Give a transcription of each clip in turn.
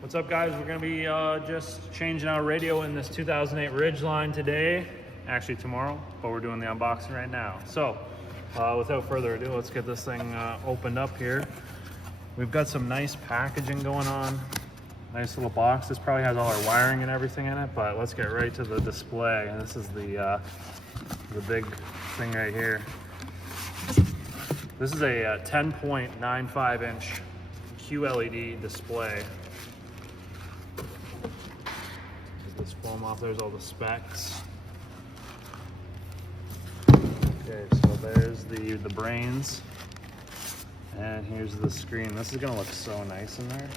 What's up, guys? We're gonna be just changing out radio in this 2008 Ridgeline today, actually tomorrow, but we're doing the unboxing right now. So without further ado, let's get this thing opened up here. We've got some nice packaging going on. Nice little box. This probably has all our wiring and everything in it, but let's get right to the display. And this is the big thing right here. This is a 10.95 inch QLED display. Get this foam off. There's all the specs. Okay, so there's the brains, and here's the screen. This is gonna look so nice in there.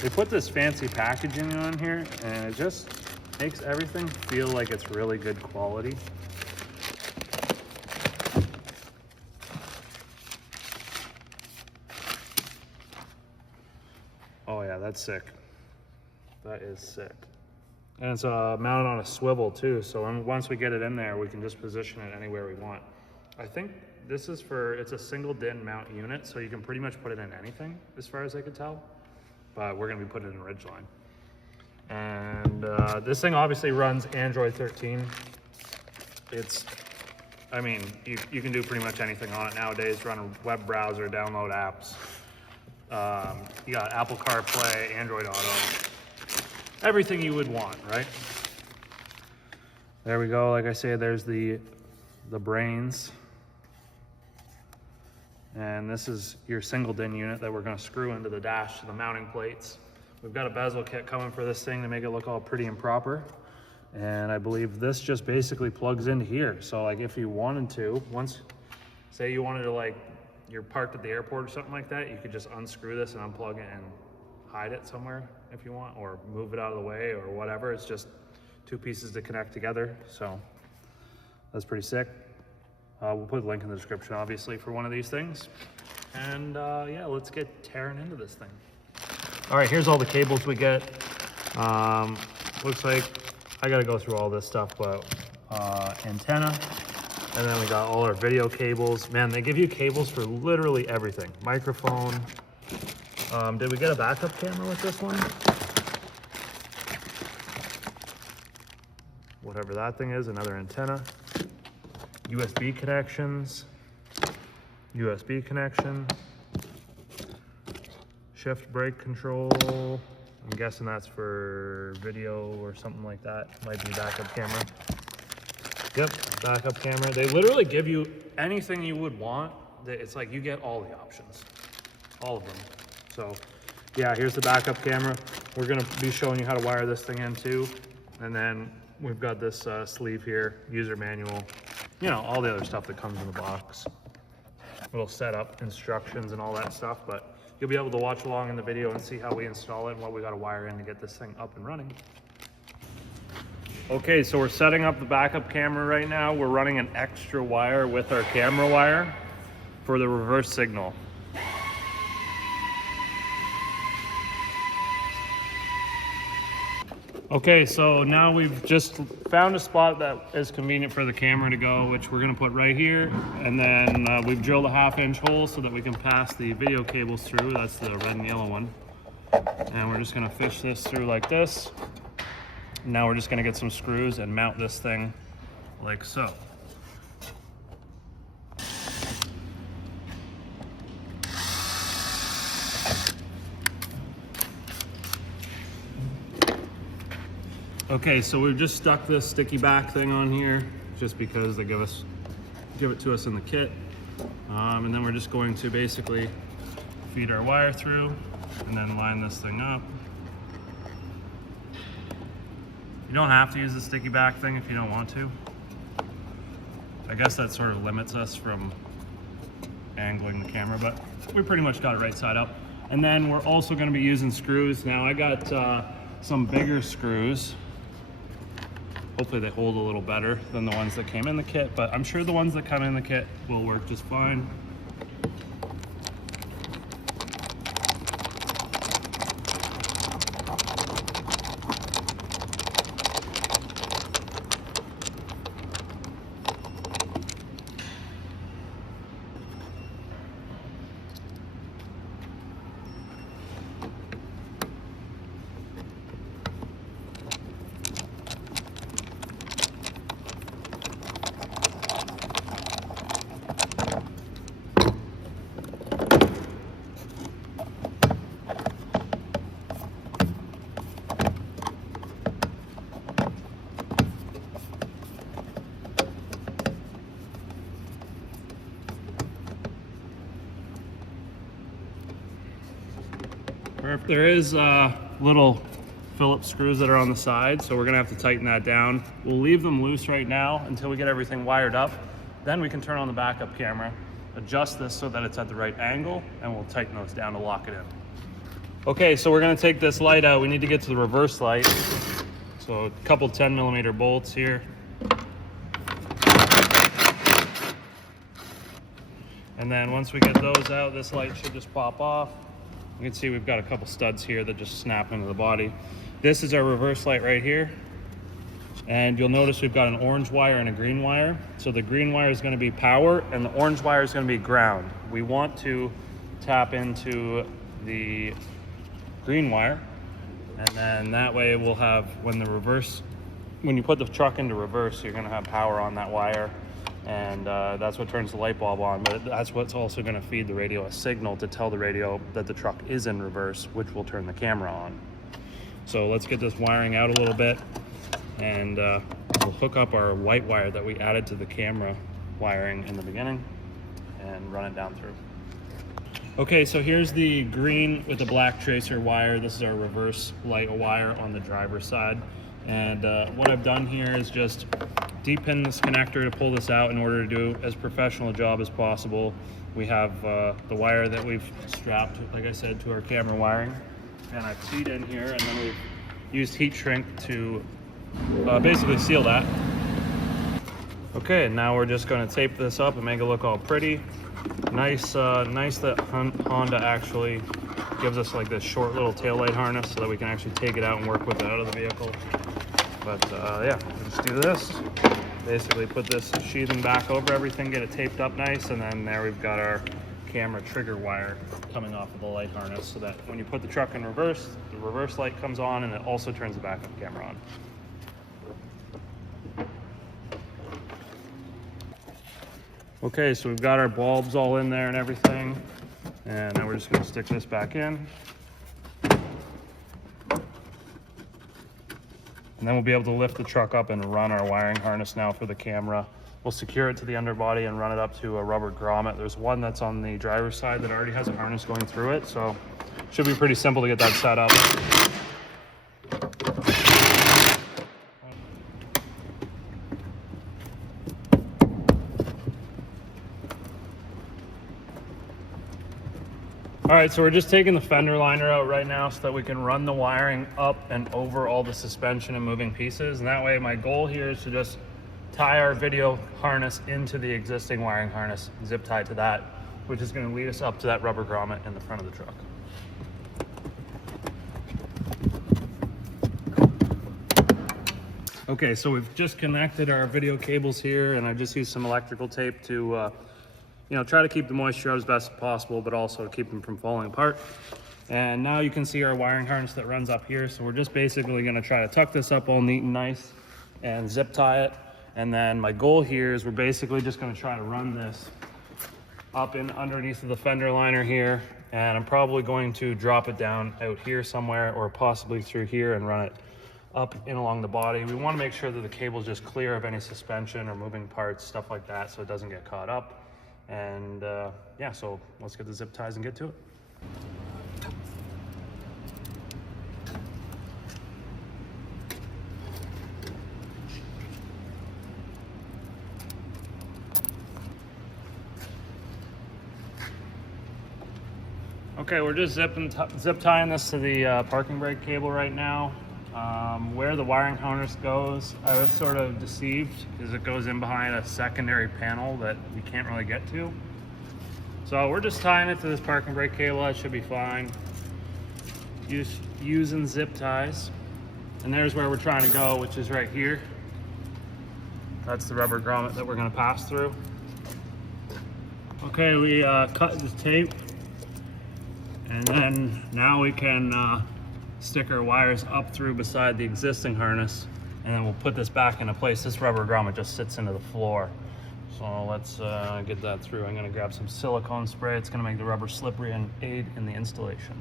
They put this fancy packaging on here, and it just makes everything feel like it's really good quality. Oh yeah, that's sick. That is sick. And it's mounted on a swivel too, so once we get it in there, we can just position it anywhere we want. I think this is it's a single DIN mount unit, so you can pretty much put it in anything, as far as I could tell. But we're gonna be putting it in Ridgeline. And this thing obviously runs Android 13. I mean, you can do pretty much anything on it nowadays. Run a web browser, download apps. You got Apple CarPlay, Android Auto, everything you would want, right? There we go. Like I say, there's the brains. And this is your single DIN unit that we're gonna screw into the dash to the mounting plates. We've got a bezel kit coming for this thing to make it look all pretty and proper. And I believe this just basically plugs into here. So like if you wanted to, say you wanted to, like, you're parked at the airport or something like that, you could just unscrew this and unplug it and hide it somewhere if you want, or move it out of the way or whatever. It's just two pieces to connect together. So that's pretty sick. We'll put a link in the description, obviously, for one of these things. And yeah, let's get tearing into this thing. All right, here's all the cables we get. Looks like I gotta go through all this stuff, but antenna, and then we got all our video cables. Man, they give you cables for literally everything. Microphone. Did we get a backup camera with this one? Whatever that thing is, another antenna. USB connections, USB connection, shift brake control. I'm guessing that's for video or something like that. Might be backup camera. Yep, backup camera. They literally give you anything you would want. It's like you get all the options, all of them. So yeah, here's the backup camera. We're gonna be showing you how to wire this thing in too. And then we've got this sleeve here, user manual, you know, all the other stuff that comes in the box. Little setup instructions and all that stuff, but you'll be able to watch along in the video and see how we install it and what we got to wire in to get this thing up and running. Okay, so we're setting up the backup camera right now. We're running an extra wire with our camera wire for the reverse signal. Okay, so now we've just found a spot that is convenient for the camera to go, which we're gonna put right here. And then we've drilled a 1/2 inch hole so that we can pass the video cables through. That's the red and yellow one. And we're just gonna fish this through like this. Now we're just gonna get some screws and mount this thing like so. Okay, so we've just stuck this sticky back thing on here just because they give it to us in the kit. And then we're just going to basically feed our wire through and then line this thing up. You don't have to use the sticky back thing if you don't want to. I guess that sort of limits us from angling the camera, but we pretty much got it right side up. And then we're also going to be using screws. Now I got some bigger screws. Hopefully they hold a little better than the ones that came in the kit, but I'm sure the ones that come in the kit will work just fine. There is little Phillips screws that are on the side, so we're gonna have to tighten that down. We'll leave them loose right now until we get everything wired up. Then we can turn on the backup camera, adjust this so that it's at the right angle, and we'll tighten those down to lock it in. Okay, so we're gonna take this light out. We need to get to the reverse light. So a couple 10mm bolts here. And then once we get those out, this light should just pop off. You can see we've got a couple studs here that just snap into the body. This is our reverse light right here. And you'll notice we've got an orange wire and a green wire. So the green wire is going to be power and the orange wire is going to be ground. We want to tap into the green wire, and then that way we'll have, when you put the truck into reverse, you're going to have power on that wire, and that's what turns the light bulb on. But that's what's also going to feed the radio a signal to tell the radio that the truck is in reverse, which will turn the camera on. So let's get this wiring out a little bit, and we'll hook up our white wire that we added to the camera wiring in the beginning and run it down through. Okay, so here's the green with the black tracer wire. This is our reverse light wire on the driver's side. And what I've done here is just de-pin this connector to pull this out in order to do as professional a job as possible. We have the wire that we've strapped, like I said, to our camera wiring. And I've teed in here, and then we've used heat shrink to basically seal that. Okay, now we're just going to tape this up and make it look all pretty. Nice that Honda actually gives us like this short little taillight harness so that we can actually take it out and work with it out of the vehicle. But yeah, we'll just do this. Basically put this sheathing back over everything, get it taped up nice, and then there we've got our camera trigger wire coming off of the light harness so that when you put the truck in reverse, the reverse light comes on and it also turns the backup camera on. Okay, so we've got our bulbs all in there and everything, and now we're just going to stick this back in. And then we'll be able to lift the truck up and run our wiring harness now for the camera. We'll secure it to the underbody and run it up to a rubber grommet. There's one that's on the driver's side that already has a harness going through it, so it should be pretty simple to get that set up. All right, so we're just taking the fender liner out right now so that we can run the wiring up and over all the suspension and moving pieces. And that way my goal here is to just tie our video harness into the existing wiring harness, zip tie to that, which is going to lead us up to that rubber grommet in the front of the truck. Okay, so we've just connected our video cables here, and I just used some electrical tape to try to keep the moisture out as best as possible, but also to keep them from falling apart. And now you can see our wiring harness that runs up here. So we're just basically going to try to tuck this up all neat and nice and zip tie it. And then my goal here is we're basically just going to try to run this up in underneath of the fender liner here. And I'm probably going to drop it down out here somewhere, or possibly through here, and run it up in along the body. We want to make sure that the cable is just clear of any suspension or moving parts, stuff like that, so it doesn't get caught up. And yeah, so let's get the zip ties and get to it. Okay, we're just zip tying this to the parking brake cable right now. Where the wiring harness goes, I was sort of deceived because it goes in behind a secondary panel that we can't really get to. So we're just tying it to this parking brake cable. That should be fine. Using zip ties. And there's where we're trying to go, which is right here. That's the rubber grommet that we're going to pass through. Okay, we cut the tape. And then now we can stick our wires up through beside the existing harness, and then we'll put this back into place. This rubber grommet just sits into the floor. So let's get that through. I'm gonna grab some silicone spray. It's gonna make the rubber slippery and aid in the installation.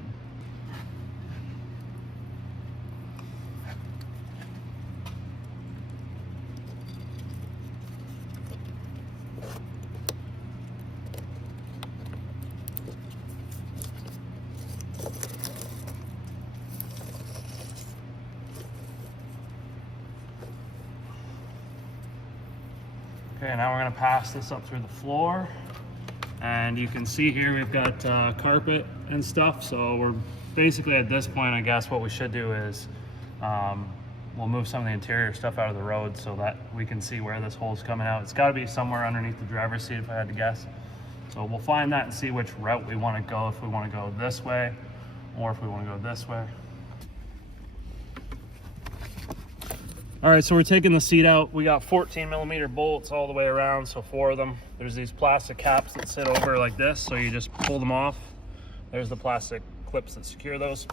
Okay, now we're gonna pass this up through the floor. And you can see here we've got carpet and stuff. So we're basically at this point, I guess what we should do is we'll move some of the interior stuff out of the road so that we can see where this hole's coming out. It's gotta be somewhere underneath the driver's seat if I had to guess. So we'll find that and see which route we wanna go, if we wanna go this way or if we wanna go this way. All right, so we're taking the seat out. We got 14mm bolts all the way around, so 4 of them. There's these plastic caps that sit over like this, so you just pull them off. There's the plastic clips that secure those.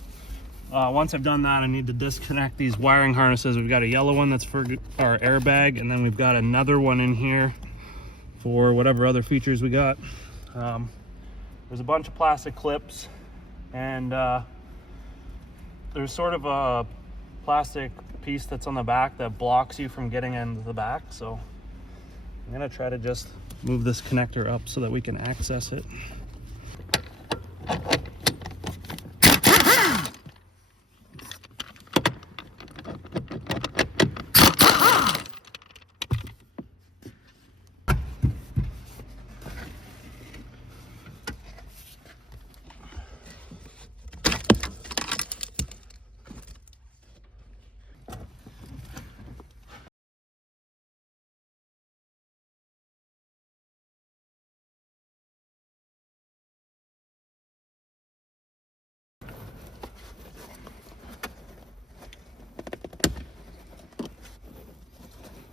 Once I've done that, I need to disconnect these wiring harnesses. We've got a yellow one that's for our airbag, and then we've got another one in here for whatever other features we got. There's a bunch of plastic clips, and there's sort of a plastic piece that's on the back that blocks you from getting into the back. So I'm gonna try to just move this connector up so that we can access it.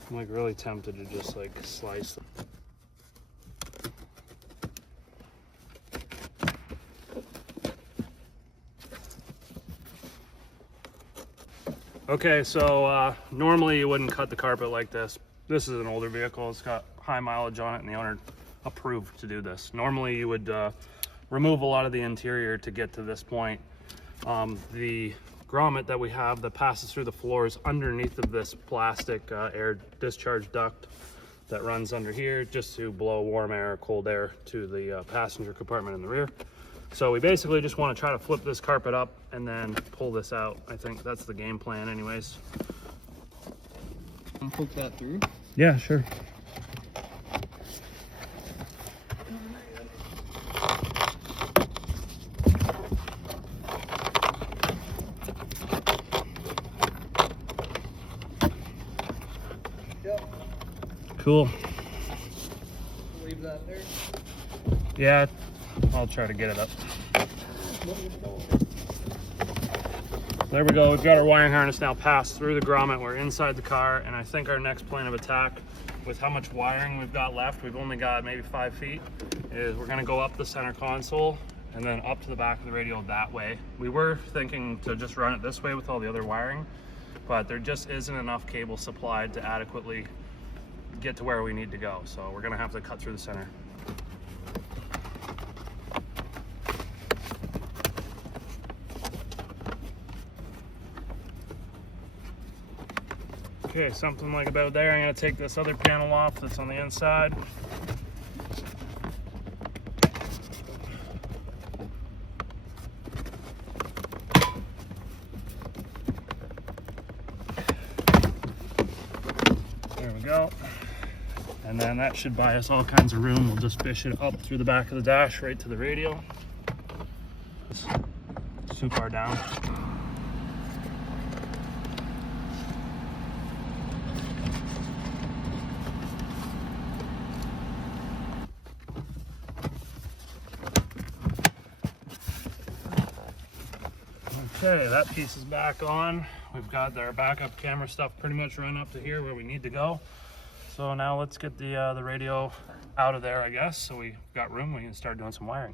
I'm like really tempted to just like slice them. Okay, so normally you wouldn't cut the carpet like this. This is an older vehicle. It's got high mileage on it and the owner approved to do this. Normally you would remove a lot of the interior to get to this point. The grommet that we have that passes through the floors underneath of this plastic air discharge duct that runs under here just to blow warm air or cold air to the passenger compartment in the rear. So we basically just want to try to flip this carpet up and then pull this out. I think that's the game plan anyways. And poke that through? Yeah, sure. Cool. Leave that there. Yeah, I'll try to get it up. There we go. We've got our wiring harness now passed through the grommet. We're inside the car, and I think our next plan of attack, with how much wiring we've got left, we've only got maybe 5 feet, is we're going to go up the center console and then up to the back of the radio that way. We were thinking to just run it this way with all the other wiring, but there just isn't enough cable supplied to adequately get to where we need to go, so we're gonna have to cut through the center. Okay, something like about there. I'm gonna take this other panel off that's on the inside. There we go. And then that should buy us all kinds of room. We'll just fish it up through the back of the dash right to the radio. It's too far down. Okay, that piece is back on. We've got our backup camera stuff pretty much run up to here where we need to go. So now let's get the radio out of there, I guess, so we've got room. We can start doing some wiring.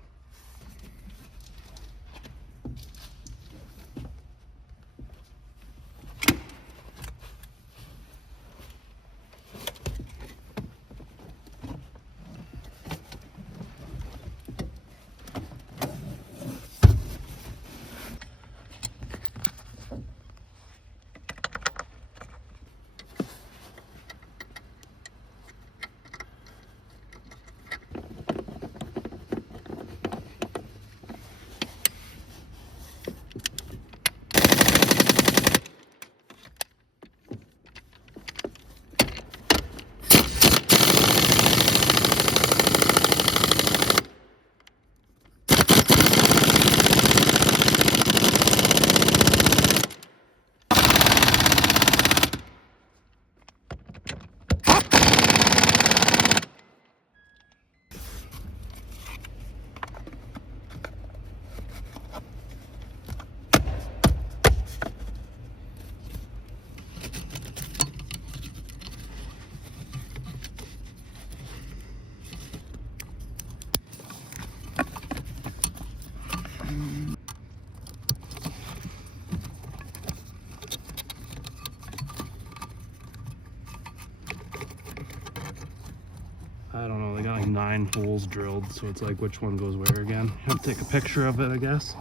9 holes drilled, so it's like which one goes where again. I'll take a picture of it, I guess.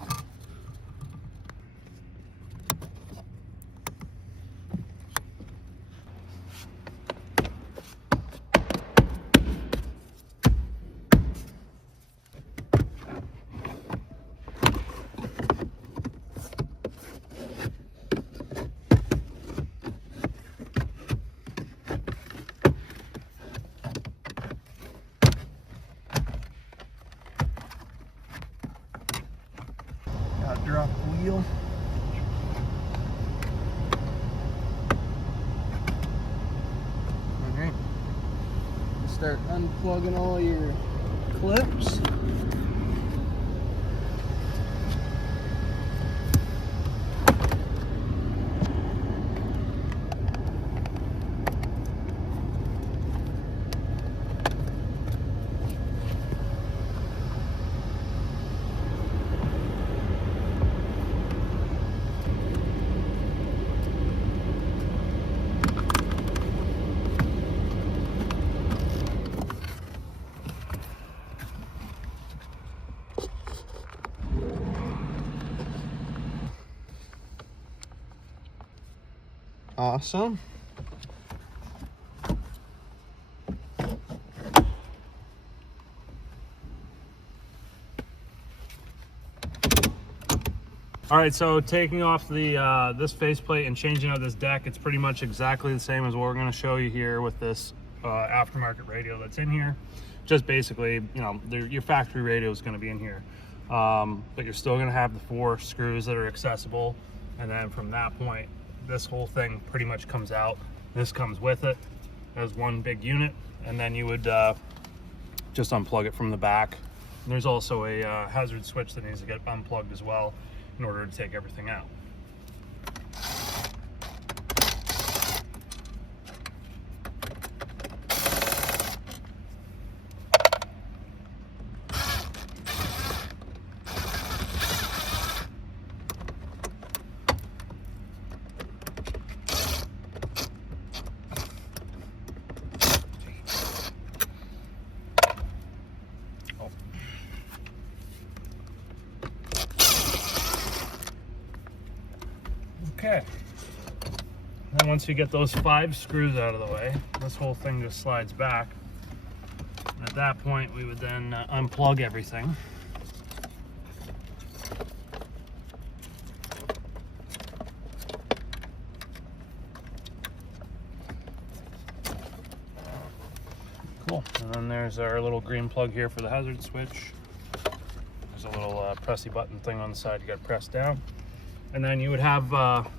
Drop wheel. Okay. Start unplugging all your clips. Awesome. All right, so taking off the this faceplate and changing out this deck, it's pretty much exactly the same as what we're going to show you here with this aftermarket radio that's in here. Just basically, you know, your factory radio is going to be in here, but you're still going to have the 4 screws that are accessible, and then from that point, this whole thing pretty much comes out. This comes with it as one big unit, and then you would just unplug it from the back. And there's also a hazard switch that needs to get unplugged as well in order to take everything out. Okay, then once you get those 5 screws out of the way, this whole thing just slides back. And at that point, we would then unplug everything. Cool, and then there's our little green plug here for the hazard switch. There's a little pressy button thing on the side you got to press down. And then you would have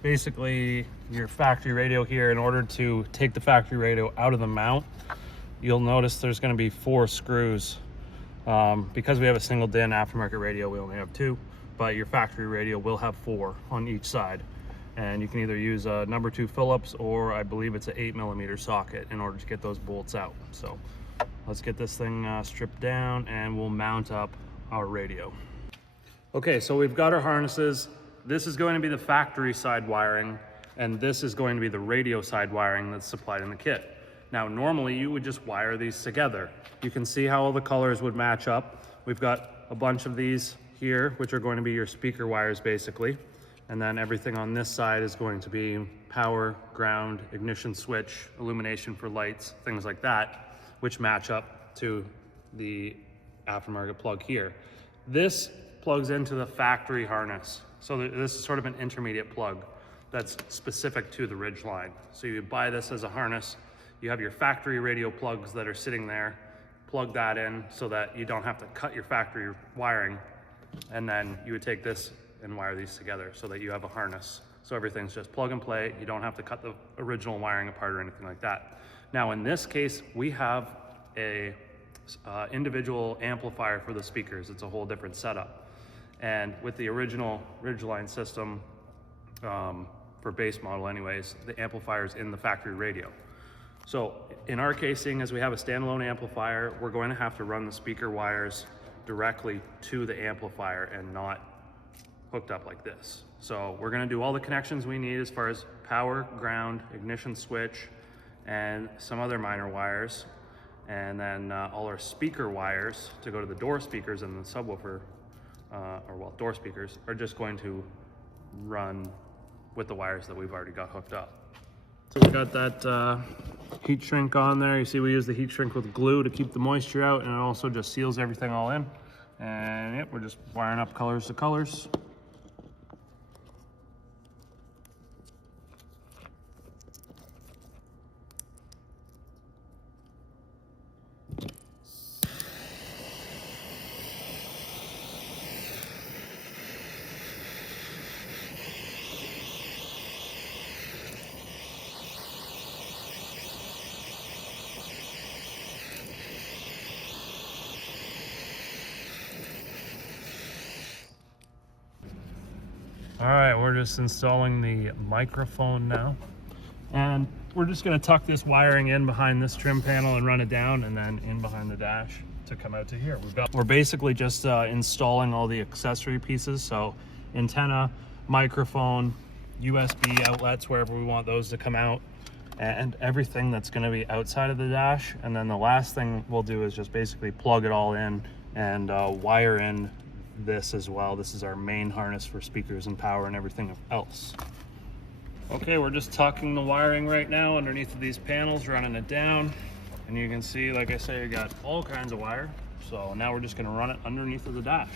basically your factory radio here. In order to take the factory radio out of the mount, you'll notice there's going to be 4 screws. Because we have a single DIN aftermarket radio, we only have 2, but your factory radio will have 4 on each side. And you can either use a number 2 Phillips, or I believe it's an 8mm socket in order to get those bolts out. So let's get this thing stripped down and we'll mount up our radio. Okay, so we've got our harnesses. This is going to be the factory side wiring, and this is going to be the radio side wiring that's supplied in the kit. Now, normally you would just wire these together. You can see how all the colors would match up. We've got a bunch of these here, which are going to be your speaker wires basically. And then everything on this side is going to be power, ground, ignition switch, illumination for lights, things like that, which match up to the aftermarket plug here. This plugs into the factory harness. So this is sort of an intermediate plug that's specific to the Ridgeline. So you buy this as a harness, you have your factory radio plugs that are sitting there, plug that in so that you don't have to cut your factory wiring, and then you would take this and wire these together so that you have a harness. So everything's just plug and play. You don't have to cut the original wiring apart or anything like that. Now in this case, we have a individual amplifier for the speakers. It's a whole different setup. And with the original Ridgeline system, for base model anyways, the amplifier's in the factory radio. So in our case, seeing as we have a standalone amplifier, we're going to have to run the speaker wires directly to the amplifier and not hooked up like this. So we're gonna do all the connections we need as far as power, ground, ignition switch, and some other minor wires. And then all our speaker wires to go to the door speakers and the subwoofer, door speakers, are just going to run with the wires that we've already got hooked up. So we got that heat shrink on there. You see we use the heat shrink with glue to keep the moisture out, and it also just seals everything all in. And yep, we're just wiring up colors to colors. All right, we're just installing the microphone now. And we're just gonna tuck this wiring in behind this trim panel and run it down, and then in behind the dash to come out to here. We're basically just installing all the accessory pieces. So antenna, microphone, USB outlets, wherever we want those to come out, and everything that's gonna be outside of the dash. And then the last thing we'll do is just basically plug it all in and wire in this as well. This is our main harness for speakers and power and everything else. Okay, we're just tucking the wiring right now underneath of these panels, running it down. And you can see, like I say, you got all kinds of wire. So now we're just gonna run it underneath of the dash.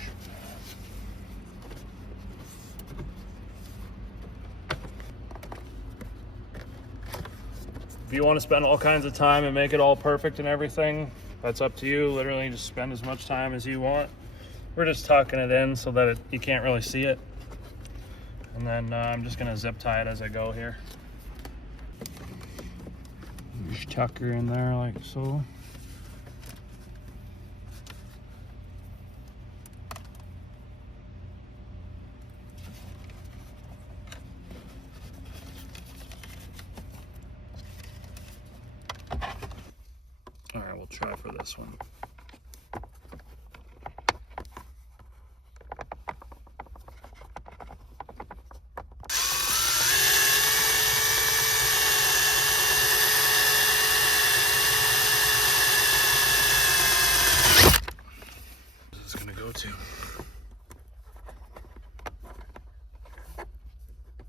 If you want to spend all kinds of time and make it all perfect and everything, that's up to you. Literally just spend as much time as you want. We're just tucking it in so that you can't really see it. And then I'm just gonna zip tie it as I go here. Just tuck her in there like so. All right, we'll try for this one.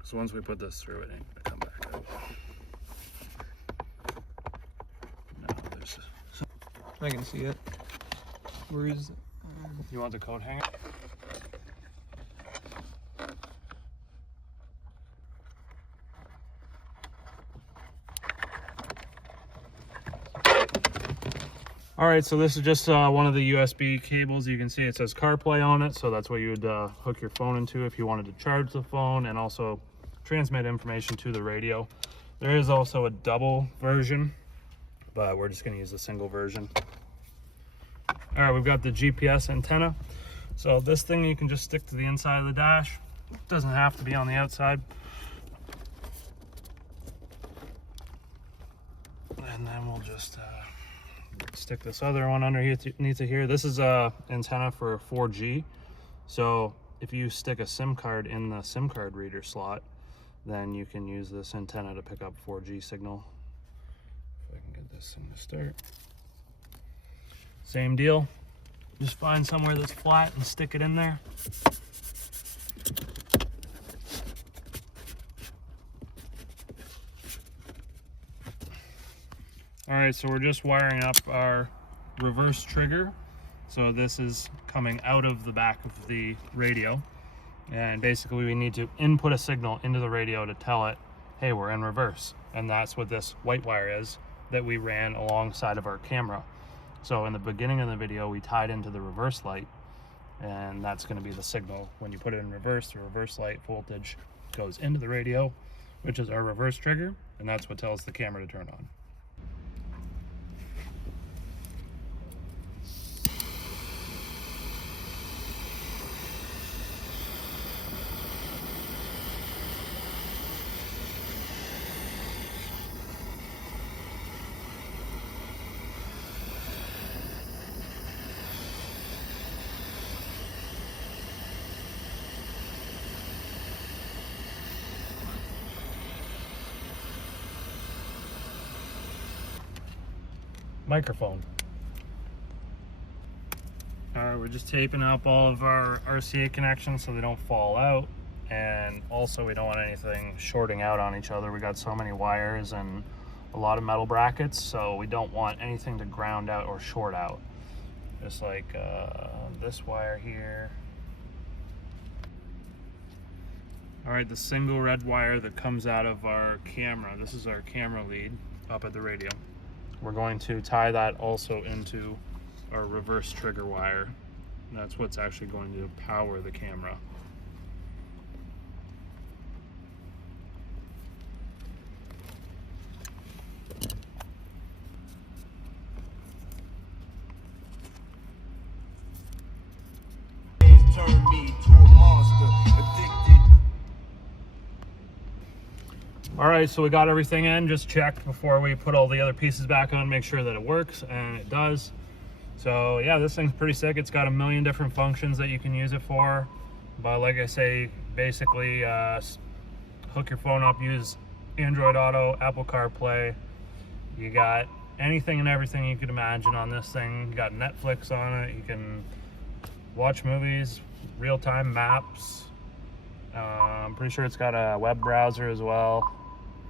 So once we put this through, it ain't gonna come back out. No, there's I can see it. Where is it? You want the coat hanger? All right, so this is just one of the USB cables. You can see it says CarPlay on it, so that's what you would hook your phone into if you wanted to charge the phone and also transmit information to the radio. There is also a double version, but we're just going to use the single version. All right, we've got the GPS antenna. So this thing you can just stick to the inside of the dash. It doesn't have to be on the outside. And then we'll just stick this other one underneath of here. This is a antenna for 4G. So if you stick a SIM card in the SIM card reader slot, then you can use this antenna to pick up 4G signal. If I can get this thing to start. Same deal. Just find somewhere that's flat and stick it in there. All right, so we're just wiring up our reverse trigger. So this is coming out of the back of the radio. And basically we need to input a signal into the radio to tell it, hey, we're in reverse. And that's what this white wire is that we ran alongside of our camera. So in the beginning of the video, we tied into the reverse light, and that's gonna be the signal. When you put it in reverse, the reverse light voltage goes into the radio, which is our reverse trigger, and that's what tells the camera to turn on. microphone. Alright, we're just taping up all of our RCA connections so they don't fall out, and also we don't want anything shorting out on each other. We got so many wires and a lot of metal brackets, so we don't want anything to ground out or short out. Just like this wire here. Alright, the single red wire that comes out of our camera, this is our camera lead up at the radio. We're going to tie that also into our reverse trigger wire. That's what's actually going to power the camera. Turn me to a monster, addicted. All right, so we got everything in, just checked before we put all the other pieces back on, make sure that it works, and it does. So yeah, this thing's pretty sick. It's got a million different functions that you can use it for. But like I say, basically hook your phone up, use Android Auto, Apple CarPlay. You got anything and everything you could imagine on this thing. You got Netflix on it. You can watch movies, real-time maps. I'm pretty sure it's got a web browser as well.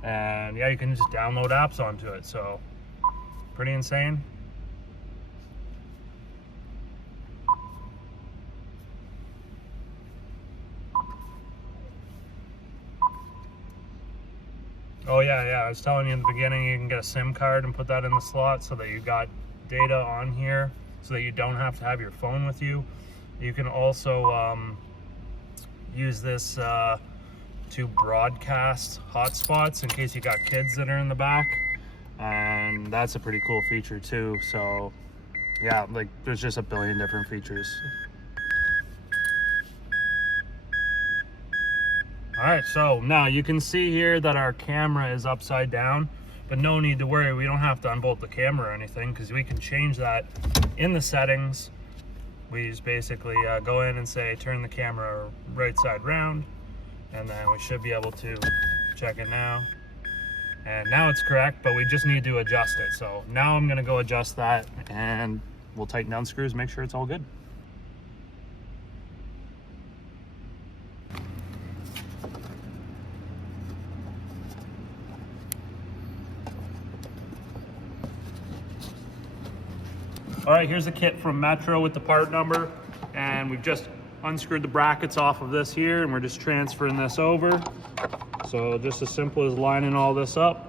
And yeah, you can just download apps onto it. So pretty insane. Oh yeah, I was telling you in the beginning, you can get a SIM card and put that in the slot so that you got data on here, so that you don't have to have your phone with you. You can also use this to broadcast hotspots in case you got kids that are in the back, and that's a pretty cool feature too. So yeah, like there's just a billion different features. All right, so now you can see here that our camera is upside down, but no need to worry. We don't have to unbolt the camera or anything because we can change that in the settings. We just basically go in and say, turn the camera right side round, and then we should be able to check it now. And now it's correct, but we just need to adjust it. So now I'm gonna go adjust that and we'll tighten down screws, make sure it's all good. All right, here's the kit from Metro with the part number, and we've just unscrewed the brackets off of this here, and we're just transferring this over. So just as simple as lining all this up.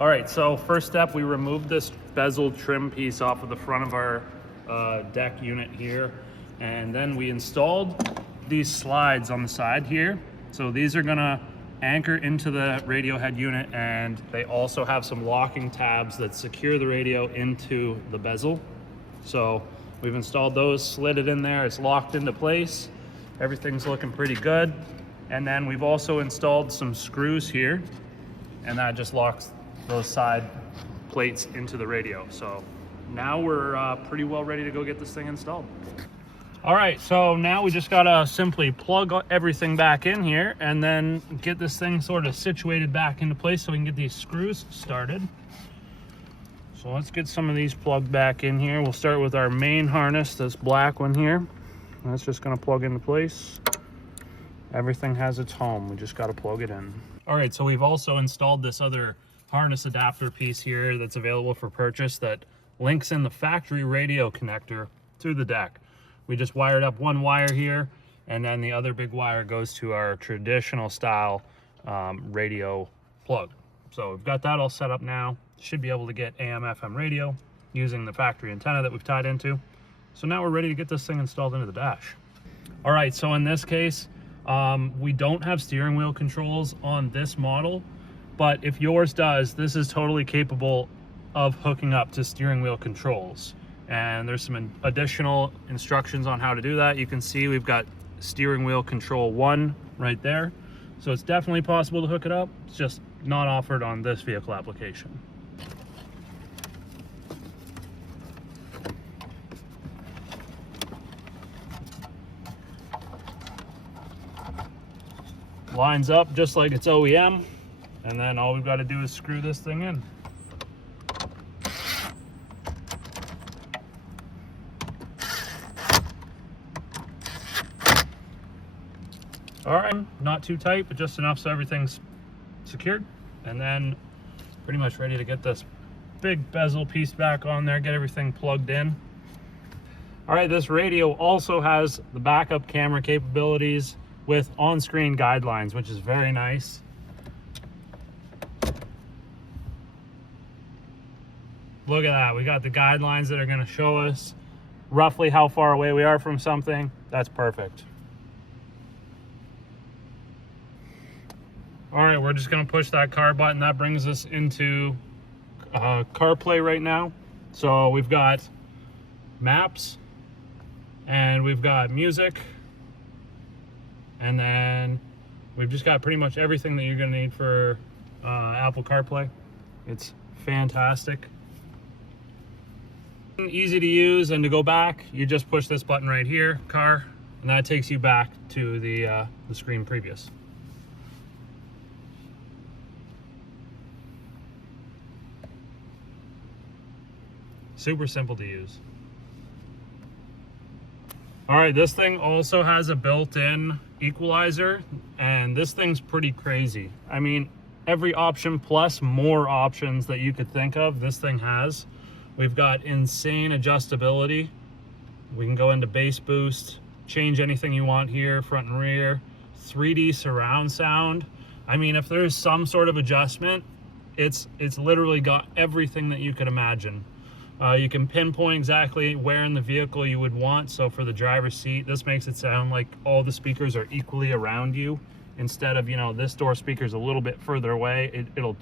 All right, so first step, we removed this bezel trim piece off of the front of our deck unit here, and then we installed these slides on the side here. So these are gonna anchor into the radio head unit, and they also have some locking tabs that secure the radio into the bezel. So we've installed those, slid it in there, it's locked into place. Everything's looking pretty good. And then we've also installed some screws here, and that just locks those side plates into the radio. So now we're pretty well ready to go get this thing installed. All right, so now we just gotta simply plug everything back in here and then get this thing sort of situated back into place so we can get these screws started. So let's get some of these plugged back in here. We'll start with our main harness, this black one here. That's just gonna plug into place. Everything has its home, we just gotta plug it in. All right, so we've also installed this other harness adapter piece here that's available for purchase that links in the factory radio connector to the deck. We just wired up one wire here, and then the other big wire goes to our traditional style radio plug. So we've got that all set up now. Should be able to get AM FM radio using the factory antenna that we've tied into. So now we're ready to get this thing installed into the dash. All right, so in this case, we don't have steering wheel controls on this model. But if yours does, this is totally capable of hooking up to steering wheel controls. And there's some additional instructions on how to do that. You can see we've got steering wheel control 1 right there. So it's definitely possible to hook it up. It's just not offered on this vehicle application. Lines up just like it's OEM, and then all we've got to do is screw this thing in. All right, not too tight, but just enough so everything's secured, and then pretty much ready to get this big bezel piece back on there, get everything plugged in. All right, this radio also has the backup camera capabilities with on-screen guidelines, which is very nice. Look at that, we got the guidelines that are gonna show us roughly how far away we are from something. That's perfect. All right, we're just gonna push that car button. That brings us into CarPlay right now. So we've got maps, and we've got music, and then we've just got pretty much everything that you're gonna need for Apple CarPlay. It's fantastic. Easy to use, and to go back, you just push this button right here, car, and that takes you back to the screen previous. Super simple to use. All right, this thing also has a built-in equalizer, and this thing's pretty crazy. I mean, every option plus more options that you could think of, this thing has. We've got insane adjustability. We can go into bass boost, change anything you want here, front and rear, 3D surround sound. I mean, if there's some sort of adjustment, it's literally got everything that you could imagine. You can pinpoint exactly where in the vehicle you would want. So for the driver's seat, this makes it sound like all the speakers are equally around you, instead of, you know, this door speaker's a little bit further away. It'll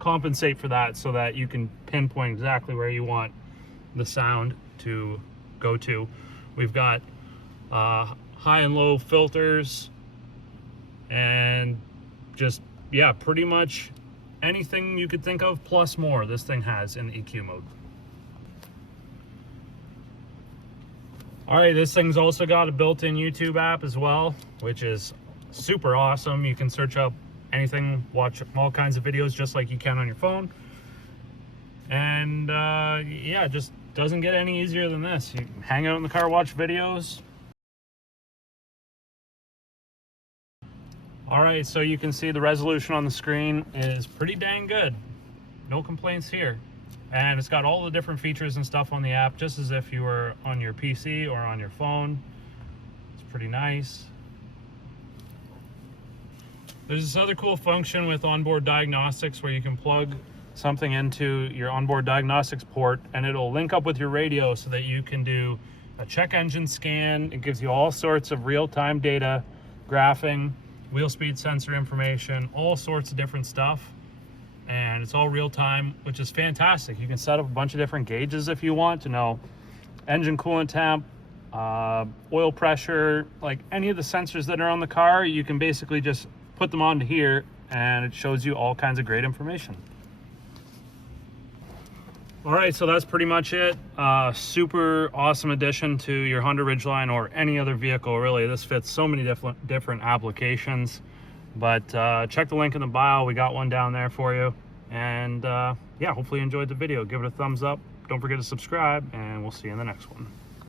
compensate for that so that you can pinpoint exactly where you want the sound to go to. We've got high and low filters, and just, yeah, pretty much anything you could think of plus more this thing has in the EQ mode. All right, this thing's also got a built-in YouTube app as well, which is super awesome. You can search up anything, watch all kinds of videos just like you can on your phone. And yeah, just doesn't get any easier than this. You hang out in the car, watch videos. All right, so you can see the resolution on the screen is pretty dang good. No complaints here. And it's got all the different features and stuff on the app, just as if you were on your PC or on your phone. It's pretty nice. There's this other cool function with onboard diagnostics where you can plug something into your onboard diagnostics port, and it'll link up with your radio so that you can do a check engine scan. It gives you all sorts of real-time data, graphing, wheel speed sensor information, all sorts of different stuff. And it's all real time, which is fantastic. You can set up a bunch of different gauges if you want to know engine coolant temp, oil pressure, like any of the sensors that are on the car. You can basically just put them onto here, and it shows you all kinds of great information. All right, so that's pretty much it. Super awesome addition to your Honda Ridgeline or any other vehicle, really. This fits so many different applications. But check the link in the bio. We got one down there for you. And yeah, hopefully you enjoyed the video. Give it a thumbs up. Don't forget to subscribe, and we'll see you in the next one.